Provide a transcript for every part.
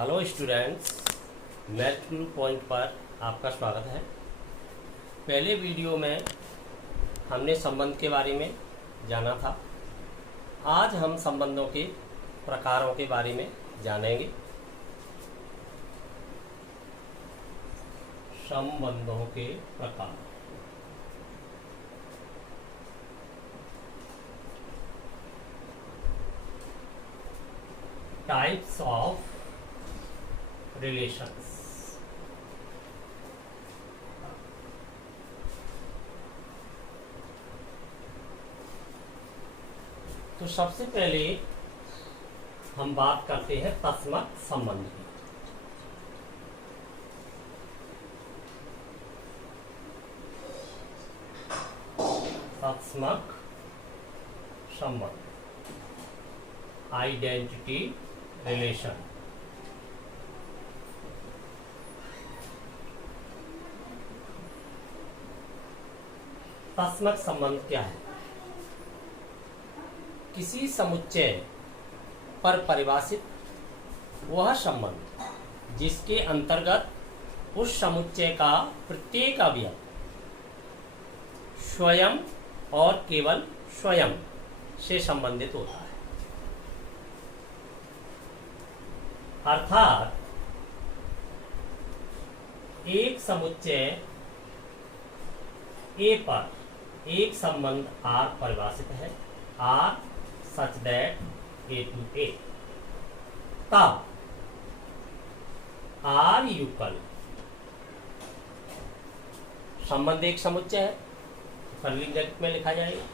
Hello students, Matthew point पर आपका स्वागत है। पहले वीडियो में हमने संबंध के बारे में जाना था। आज हम संबंधों के प्रकारों के बारे में जानेंगे। संबंधों के प्रकार। Types of relations. तो सबसे पहले हम बात करते हैं तत्समक संबंध की। तत्समक संबंध, आइडेंटिटी रिलेशन। तत्समक संबंध क्या है? किसी समुच्चय पर परिभाषित वह संबंध जिसके अंतर्गत उस समुच्चय का प्रत्येक अवयव स्वयं और केवल स्वयं से संबंधित होता है। अर्थात एक समुच्चय ए पर एक संबंध R परिभाषित है, R such that A to A, तब R युगल संबंध एक समुच्चय है, कर्ली ब्रैकेट में लिखा जाएगा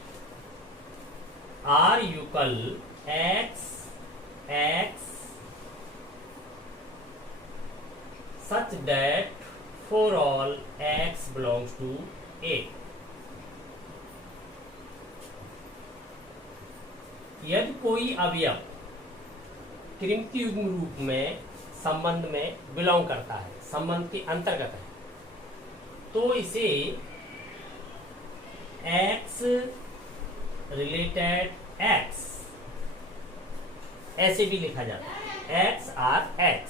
R युगल X such that for all X belongs to A। यदि कोई अवयव कृमिक युग्म रूप में संबंध में बिलोंग करता है, संबंध के अंतर्गत है, तो इसे X रिलेटेड X ऐसे भी लिखा जाता है, X R X।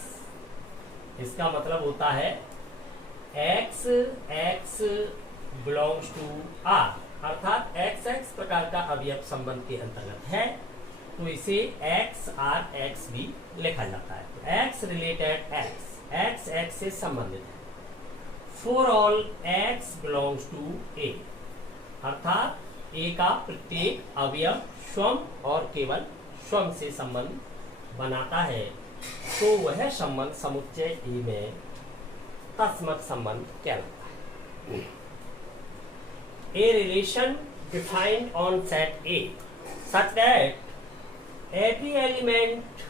इसका मतलब होता है X बिलोंग्स टू R, अर्थात X प्रकार का अवयव संबंध के अंतर्गत है, तो इसे X R X भी लिखा जाता है। तो X रिलेटेड X से संबंधित है। For all X belongs to A, अर्थात A का प्रत्येक अवयव स्वयं और केवल स्वयं से संबंध बनाता है, तो वह संबंध समुच्चय A में तत्समक संबंध कहलाता है। A relation defined on set A such that every element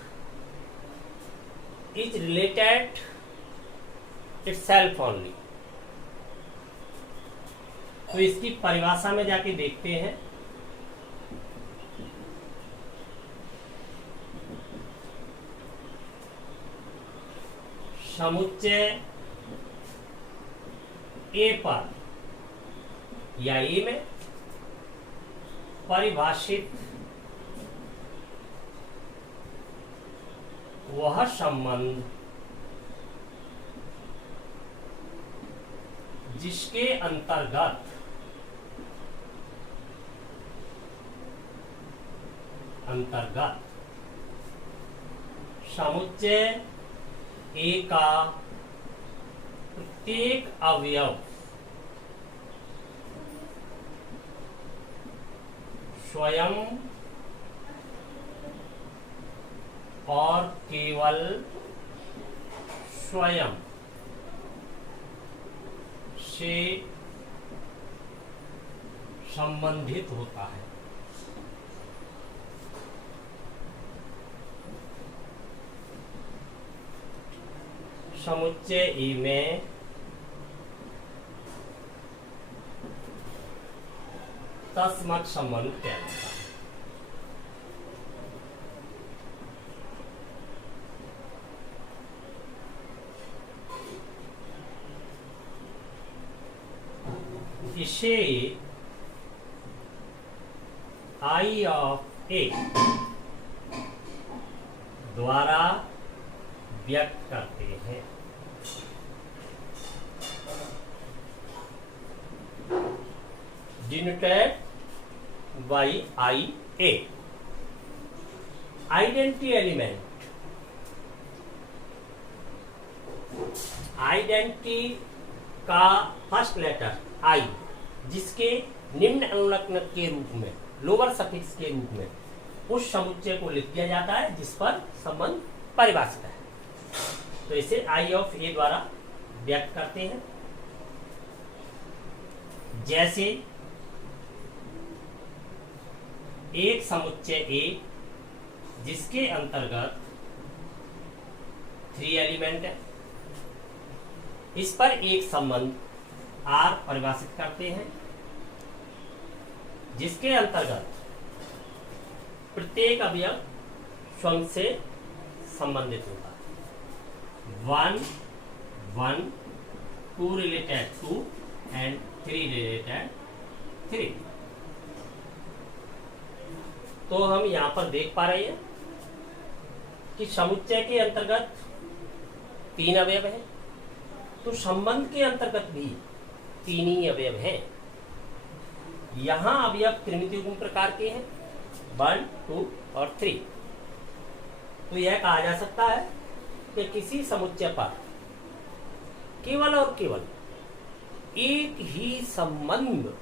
is related itself only। तो इसकी परिभाषा में जाके देखते हैं। समुच्चय A पर या A में परिभाषित वह संबंध जिसके अंतर्गत समुच्चय A का प्रत्येक अवयव स्वयं और केवल स्वयं से संबंधित होता है। समुच्चय E में तत्समक संबंध कहलाता है। इसे I ऑफ A द्वारा व्यक्त करते हैं। Denoted by I A. Identity element, identity का फर्स्ट लेटर आई, जिसके निम्न अनुलग्न के रूप में, लोअर सफिक्स के रूप में उस समुच्चय को लिख दिया जाता है जिस पर संबंध परिभाषित है। तो इसे आई ऑफ ए द्वारा व्यक्त करते हैं। जैसे एक समुच्चय ए जिसके अंतर्गत 3 एलिमेंट है, इस पर एक संबंध आर परिभाषित करते हैं, जिसके अंतर्गत प्रत्येक अवयव स्वयं से संबंधित होता है। 1 1 2 रिलेटेड 2 एंड 3 रिलेटेड 3। तो हम यहां पर देख पा रहे हैं कि समुच्चय के अंतर्गत 3 अवयव हैं, तो संबंध के अंतर्गत भी 3 ही अवयव हैं। यहां अवयव त्रिमितीय गुण प्रकार के हैं, 1 2 और 3। तो यह कहा जा सकता है कि किसी समुच्चय पर केवल और केवल एक ही संबंध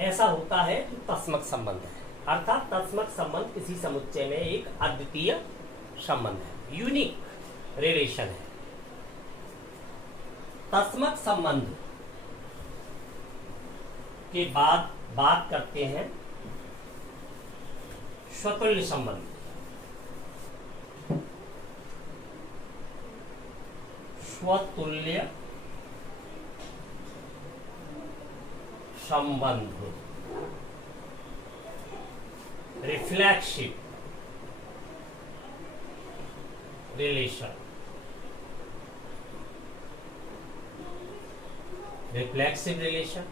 ऐसा होता है जो तस्मक संबंध है, अर्थात तस्मक संबंध किसी समुच्चय में एक अद्वितीय संबंध है, यूनिक रिलेशन है। तस्मक संबंध के बाद बात करते हैं स्वतुल्य संबंध। स्वतुल्य संबंध, reflexive relation, reflexive relation,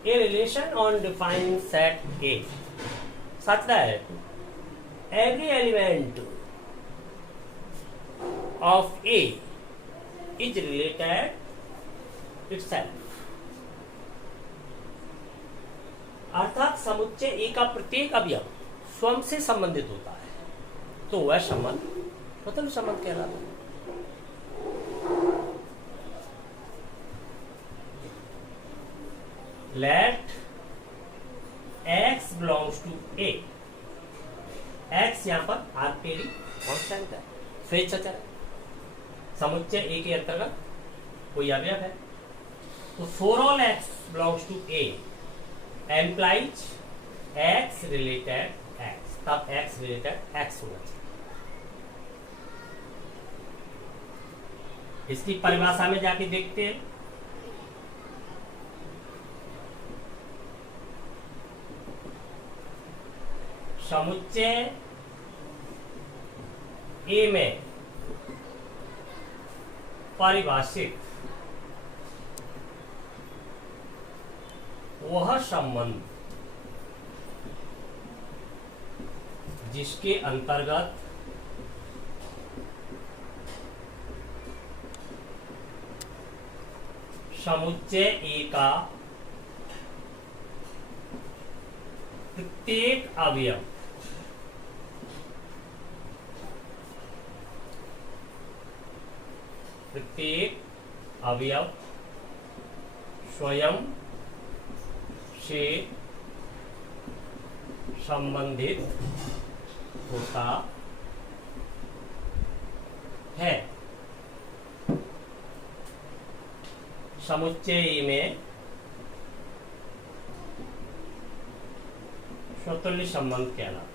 a relation on defined set A such that every element of A is related itself। अर्थात समुच्चय A का प्रत्येक अवयव स्वयं से संबंधित होता है, तो वह संबंध स्वतंत्र संबंध कहलाता है। Let x belongs to A। x यहाँ पर आर्बिट्रेरी कांस्टेंट है, स्वेच्छाचार है। समुच्चय A के अंतर्गत कोई अवयव है, तो for all x belongs to A implies x related x, तब x related x होना चाहिए। इसकी परिभाषा में जाके देखते हैं। समुच्चय A में परिभाषित वह संबंध जिसके अंतर्गत समुच्चय A का प्रत्येक अवयव स्वयं से संबंधित होता है। समुच्चय में स्वतुल्य संबंध कहलाता है।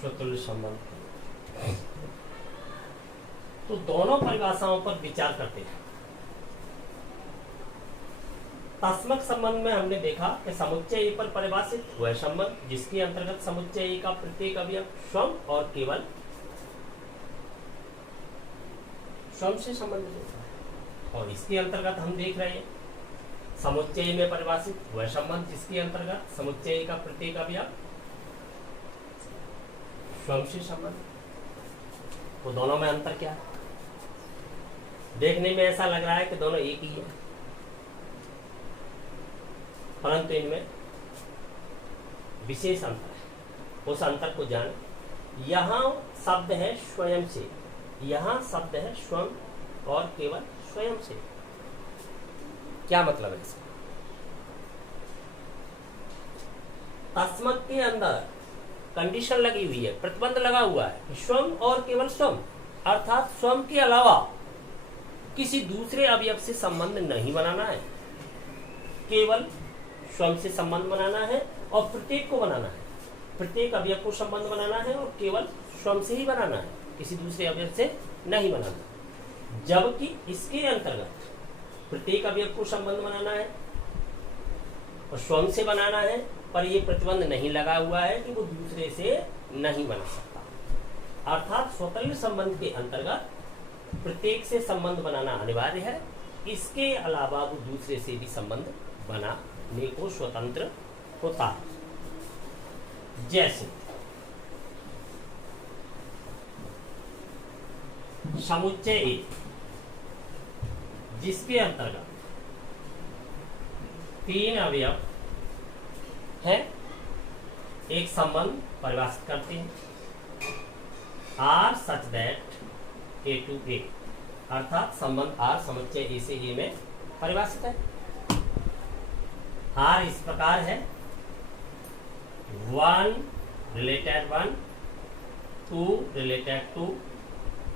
स्वतुल्य संबंध, तो दोनों परिभाषाओं पर विचार करते हैं। तस्मक संबंध में हमने देखा कि समुच्चय A पर परिभाषित वह संबंध जिसके अंतर्गत समुच्चय A का प्रत्येक अवयव स्वयं और केवल स्वयं से संबंधित होता है। और इसके अंतर्गत हम देख रहे हैं समुच्चय में परिभाषित वह संबंध जिसके अंतर्गत समुच्चय का प्रत्येक अवयव स्वयं से संबंध। तो दोनों में अंतर क्या है? देखने में ऐसा लग रहा है कि दोनों एक ही है, परंतु इनमें विशेष अंतर है। उस अंतर को जान। यहां शब्द है स्वयं से, यहां शब्द है स्वयं और केवल स्वयं से। क्या मतलब है इसका? तस्मत के अंदर कंडीशन लगी हुई है, प्रतिबंध लगा हुआ है कि स्वयं और केवल स्वयं, अर्थात स्वयं के अलावा किसी दूसरे अवयव से संबंध नहीं बनाना है, केवल स्वयं से संबंध बनाना है और प्रत्येक को बनाना है, प्रत्येक अवयव को संबंध बनाना है और केवल स्वयं से ही बनाना है, किसी दूसरे अवयव से नहीं बनाना। जबकि इसके अंतर्गत प्रत्येक अवयव को संबंध बनाना है और स्वयं से बनाना है, पर यह प्रतिबंध नहीं लगा हुआ है कि वो दूसरे से नहीं बना सकता। अर्थात स्वतंत्र संबंध के अंतर्गत प्रत्येक से संबंध बनाना अनिवार्य है, इसके अलावा वो दूसरे से भी संबंध बनाने को स्वतंत्र होता है। जैसे समुच्चय एक, जिसके अंतर्गत तीन अवयव है, एक संबंध परिभाषित करते हैं are such that A to A, अर्थात संबंध आर समुच्चय ए से ए में परिभाषित है। आर इस प्रकार है 1 related 1, 2 related 2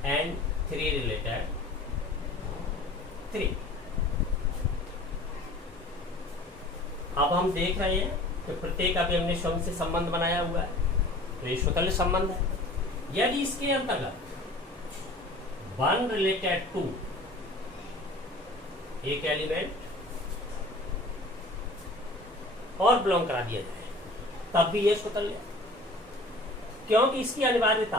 and 3 related 3। अब हम देख रहे हैं कि प्रत्येक अवयव ने स्वयं से संबंध बनाया हुआ है, तो ये स्वतंत्र संबंध है। यदि इसके अंतर्गत 1 related 2 एक एलिमेंट और बिलोंग करा दिया जाए तब भी यह स्वतंत्र है, क्योंकि इसकी अनिवार्यता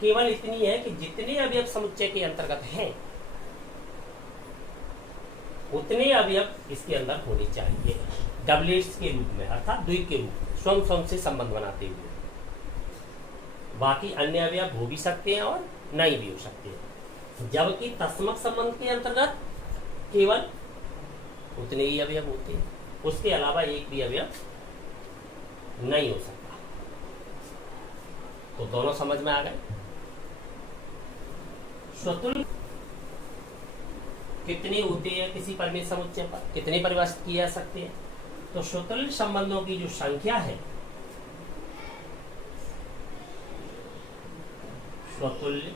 केवल इतनी है कि जितने अवयव समुच्चय के अंतर्गत हैं उतने अवयव इसके अंदर होने चाहिए, डबलेट्स के रूप में, अर्थात द्विक के रूप में, स्वयं स्वयं से संबंध बनाते हुए। बाकी अन्य अवयव हो भी सकते हैं और नहीं भी हो सकते हैं। जबकि तस्मक संबंध के अंतर्गत केवल उतने ही अवयव होते हैं, उसके अलावा एक भी अवयव नहीं हो सकता। तो दोनों समझ में आ गए। स्वतुल्य कितने होते हैं किसी परिमित समुच्चय पर, कितने परिभाषित किए जा सकते हैं? तो स्वतुल्य संबंधों की जो संख्या है, स्वतुल्य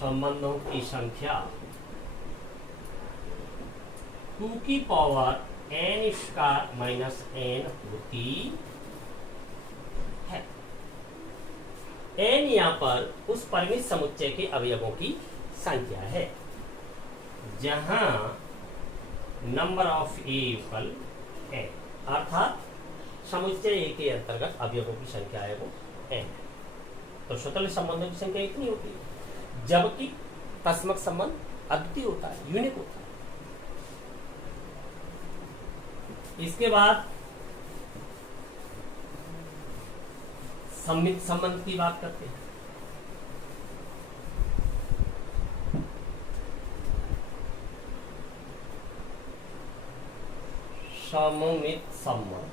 संबंधों की संख्या 2 की power n square minus n होती है। n यहाँ पर उस परिमित समुच्चय के अवयवों की संख्या है, जहां number of A equal n, अर्थात समुच्चय ए के अंतर्गत अवयवों की संख्या है वो n है। तो स्वतंत्र संबंधों की संख्या इतनी होती है, जबकि तस्मक संबंध अद्वितीय होता है, यूनिक होता है। इसके बाद सम्मित संबंध की बात करते हैं। सममित संबंध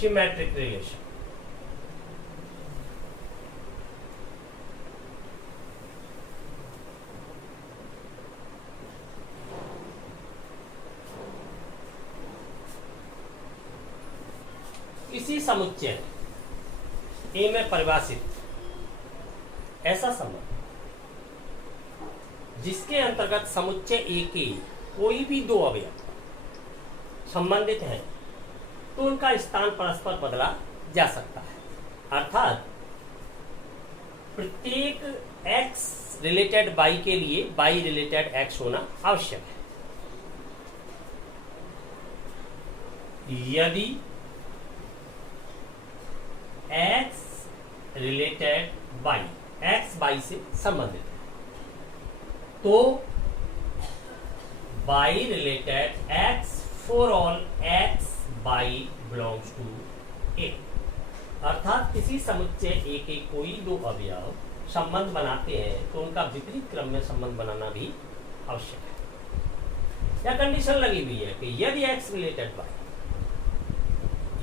सिमेट्रिक रिलेशन। किसी समुच्चय ए में परिभाषित ऐसा संबंध जिसके अंतर्गत समुच्चय ए के कोई भी दो अवयव संबंधित हैं, तो उनका स्थान परस्पर बदला जा सकता है। अर्थात प्रत्येक x रिलेटेड y के लिए y रिलेटेड x होना आवश्यक है। यदि x related y, x y से संबंधित है, तो y related x for all x y belongs to A। अर्थात किसी समुच्चय A के कोई दो अवयव संबंध बनाते हैं तो उनका विपरीत क्रम में संबंध बनाना भी आवश्यक है। यह कंडीशन लगी हुई है कि यदि x रिलेटेड y,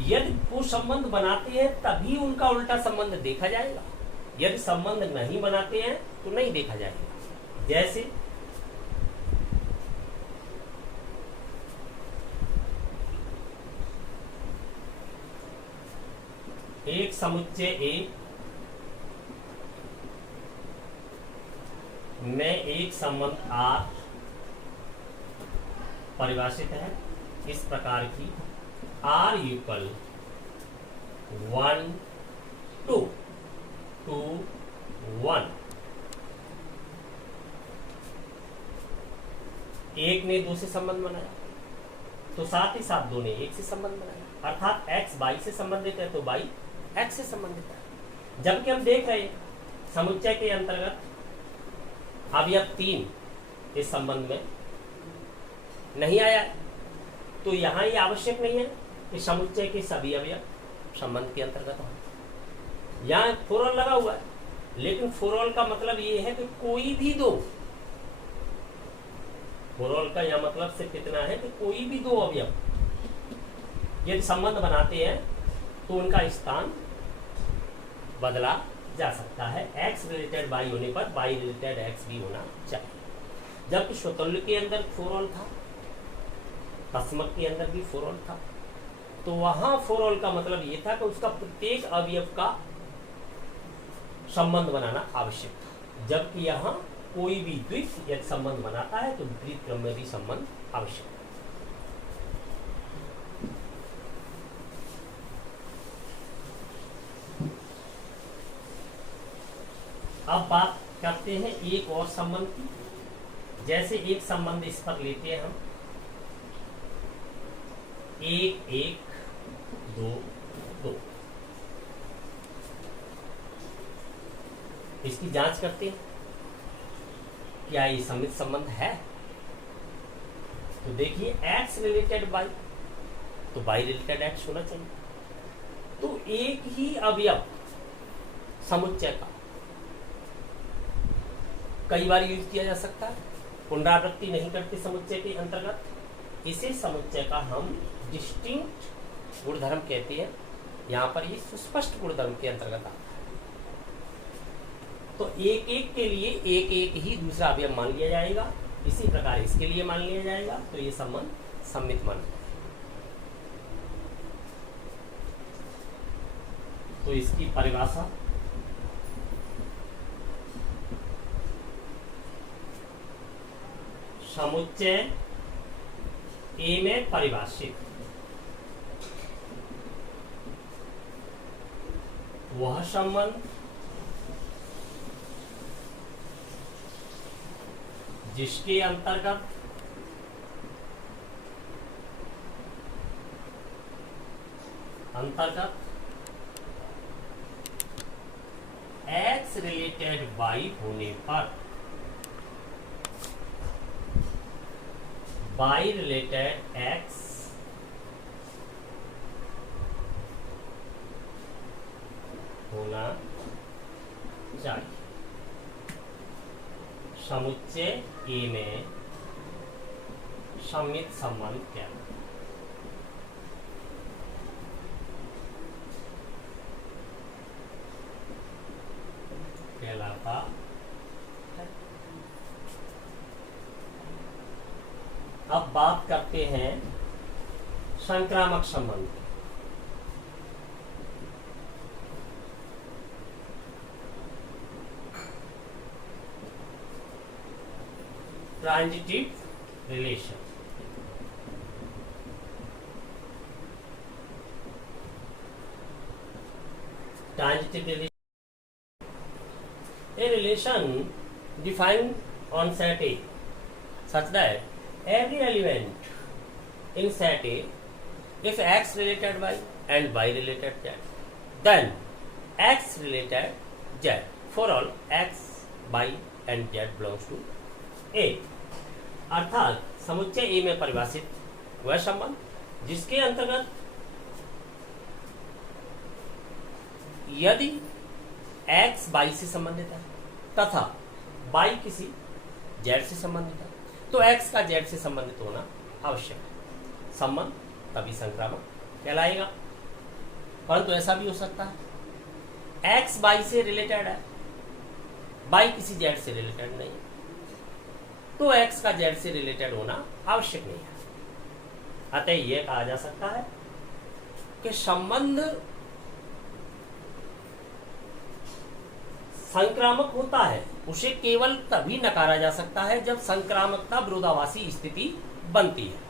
यदि वो संबंध बनाते हैं तभी उनका उल्टा संबंध देखा जाएगा, यदि संबंध नहीं बनाते हैं तो नहीं देखा जाएगा। जैसे एक समुच्चय A में एक संबंध R परिभाषित है इस प्रकार की R इक्वल 1 2 2 1। एक ने दो से संबंध बनाया तो साथ ही साथ दो ने एक से संबंध बनाया, अर्थात x y से संबंधित है तो y x से संबंधित है। जबकि हम देख रहे हैं समुच्चय के अंतर्गत अवयव 3 इस संबंध में नहीं आया है, तो यहाँ ये आवश्यक नहीं है कि समुच्चय के सभी अवयव संबंध के अंतर्गत हो। यहाँ फॉर ऑल लगा हुआ है, लेकिन फॉर ऑल का मतलब ये है कि कोई भी दो, फॉर ऑल का यह मतलब सिर्फ इतना है कि कोई भी दो अवयव यदि संबंध बनाते हैं तो उनका स्थान बदला जा सकता है। x रिलेटेड y होने पर y रिलेटेड x भी होना चाहिए। जबकि स्वतुल्य के अंदर फॉर ऑल था, तस्मक के अंदर भी फॉर ऑल था, तो वहां फॉर ऑल का मतलब ये था कि उसका प्रत्येक अवयव का संबंध बनाना आवश्यक था। जबकि यहाँ कोई भी द्वित यदि संबंध बनाता है तो विपरीत क्रम में भी संबंध आवश्यक है। अब बात करते हैं एक और संबंध की। जैसे एक संबंध इस पर लेते हैं हम 1 1 2 2, इसकी जांच करते हैं क्या ये सममित संबंध है। तो देखिए x रिलेटेड y तो y रिलेटेड x होना चाहिए। तो एक ही अवयव समुच्चय का कई बार यूज किया जा सकता है, पुनरावृत्ति नहीं करते समुच्चय के अंतर्गत। इसे समुच्चय का हम डिस्टिंक्ट गुणधर्म कहते हैं। यहाँ पर ये सुस्पष्ट गुणधर्म के अंतर्गत आता है। तो एक एक के लिए एक एक ही दूसरा अवयव मान लिया जाएगा, इसी प्रकार इसके लिए मान लिया जाएगा, तो ये संबंध सम्मित मान लिया। तो इसकी परिभाषा समुच्चय ए में परिभाषित वह संबंध जिसके अंतर्गत x रिलेटेड y होने पर y रिलेटेड x होना चाहिए। समुच्चय ए में सम्मित संबंध क्या है? कहलाता है। अब बात करते हैं संक्रामक संबंध की। Transitive relation. Transitive relation, a relation defined on set A such that every element in set A If x related y and y related z, then x related z for all x, y and z belongs to A। अर्थात समुच्चय A में परिभाषित वह संबंध जिसके अंतर्गत यदि x y से संबंधित है तथा y किसी z से संबंधित है तो x का z से संबंधित होना आवश्यक है। संबंध तभी संक्रामक कहलाएगा। परंतु ऐसा भी हो सकता है x y से रिलेटेड है, y किसी z से रिलेटेड नहीं है, तो x का z से रिलेटेड होना आवश्यक नहीं है। अतः यह कहा जा सकता है कि संबंध संक्रामक होता है, उसे केवल तभी नकारा जा सकता है जब संक्रामकता विरोधाभासी स्थिति बनती है।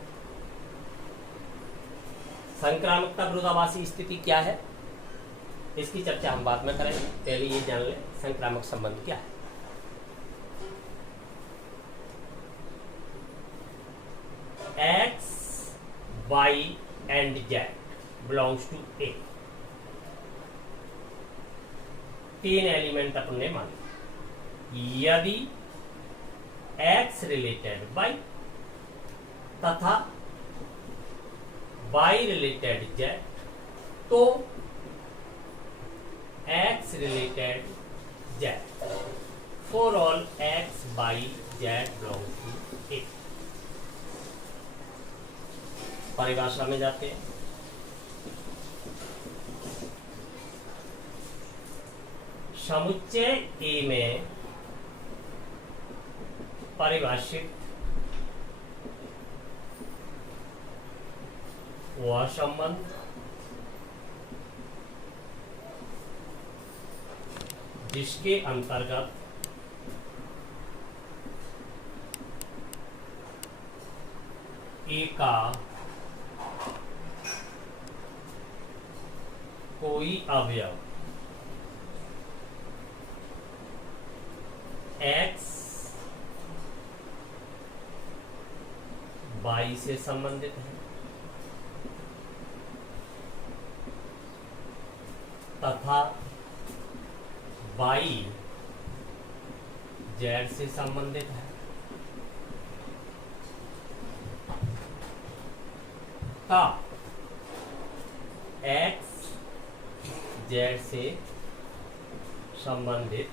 संक्रामकता विरोधाभासी स्थिति क्या है, इसकी चर्चा हम बाद में करेंगे। पहले ये जान लें संक्रामक संबंध क्या है। x, y and z belongs to A। तीन एलिमेंट अपने माने। यदि x रिलेटेड y तथा y रिलेटेड z तो x related z for all x, y, z belongs to A। परिभाषा में जाते हैं। समुच्चय A में परिभाषित वह संबंध जिसके अंतर्गत A का कोई अवयव x y से संबंधित है तथा y z से संबंधित है का x z से संबंधित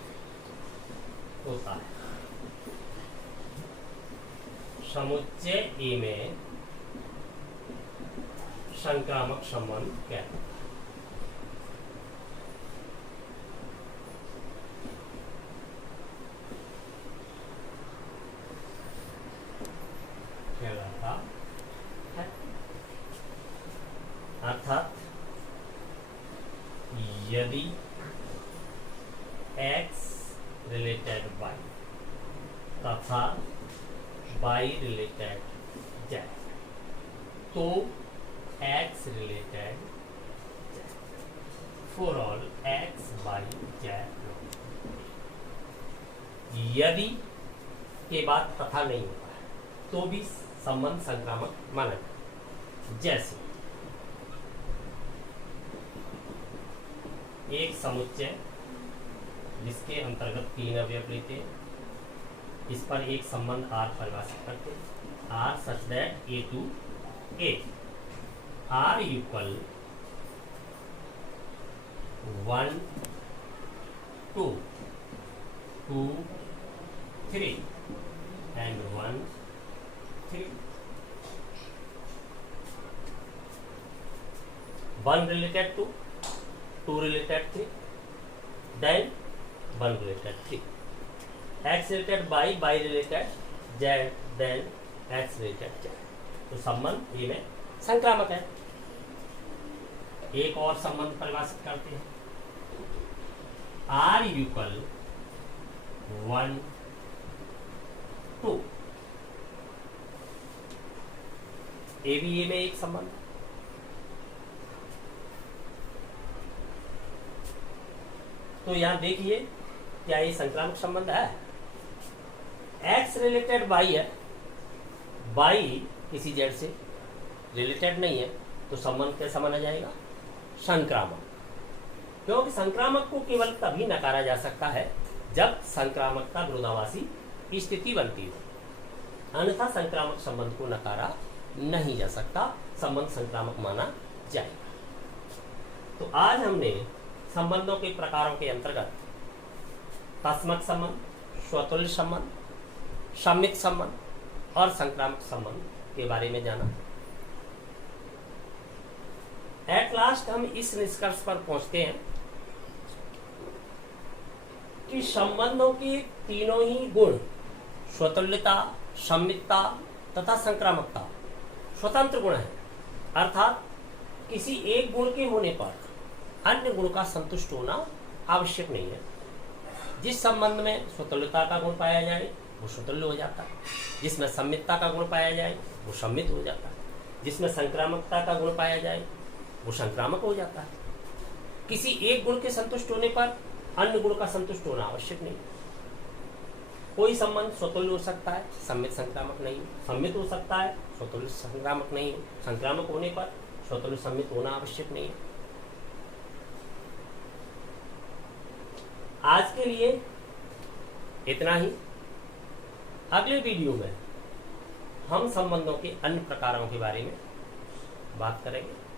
होता है। समुच्चय A में संक्रामक संबंध क्या है? कहलाता है। अर्थात यदि x रिलेटेड y तथा y रिलेटेड z तो x related z for all x, y, z। यदि के बाद तथा नहीं होता है तो भी संबंध संक्रामक माना जाए। जैसे एक समुच्चय जिसके अंतर्गत तीन अवयव लेते हैं, इस पर एक संबंध R परिभाषित करते हैं। R such that A to A, R equal 1 2 2 3 and 1 3। 1 related to 2 related 3, then 1 related 3। x related y related z, then x related z। तो संबंध ये में संक्रामक है। एक और संबंध परिभाषित करते हैं। R equal 1 2। ए भी ए में एक संबंध। तो यहां देखिए क्या ये संक्रामक संबंध है। x रिलेटेड y है, y किसी z से रिलेटेड नहीं है, तो संबंध कैसा माना जाएगा? संक्रामक। क्योंकि संक्रामक को केवल तभी नकारा जा सकता है जब संक्रामकता विरोधाभासी स्थिति बनती हो, अन्यथा संक्रामक संबंध को नकारा नहीं जा सकता, संबंध संक्रामक माना जाएगा। तो आज हमने संबंधों के प्रकारों के अंतर्गत तत्समक संबंध, स्वतुल्य संबंध, सम्मित संबंध और संक्रामक संबंध के बारे में जाना। एट लास्ट हम इस निष्कर्ष पर पहुंचते हैं कि संबंधों के तीनों ही गुण, स्वतुल्यता, सम्मितता तथा संक्रामकता, स्वतंत्र गुण है, अर्थात किसी एक गुण के होने पर अन्य गुण का संतुष्ट होना आवश्यक नहीं है। जिस संबंध में स्वतुल्यता का गुण पाया जाए वो स्वतुल्य हो जाता है, जिसमें सम्मितता का गुण पाया जाए वो सम्मित हो जाता है, जिसमें संक्रामकता का गुण पाया जाए वो संक्रामक हो जाता है। किसी एक गुण के संतुष्ट होने पर अन्य गुण का संतुष्ट होना आवश्यक नहीं। कोई संबंध स्वतुल्य हो सकता है, सम्मित संक्रामक नहीं हो, सम्मित हो सकता है, स्वतुल्य संक्रामक नहीं हो, संक्रामक होने पर स्वतुल्य सम्मित होना आवश्यक नहीं है। आज के लिए इतना ही। अगले वीडियो में हम संबंधों के अन्य प्रकारों के बारे में बात करेंगे।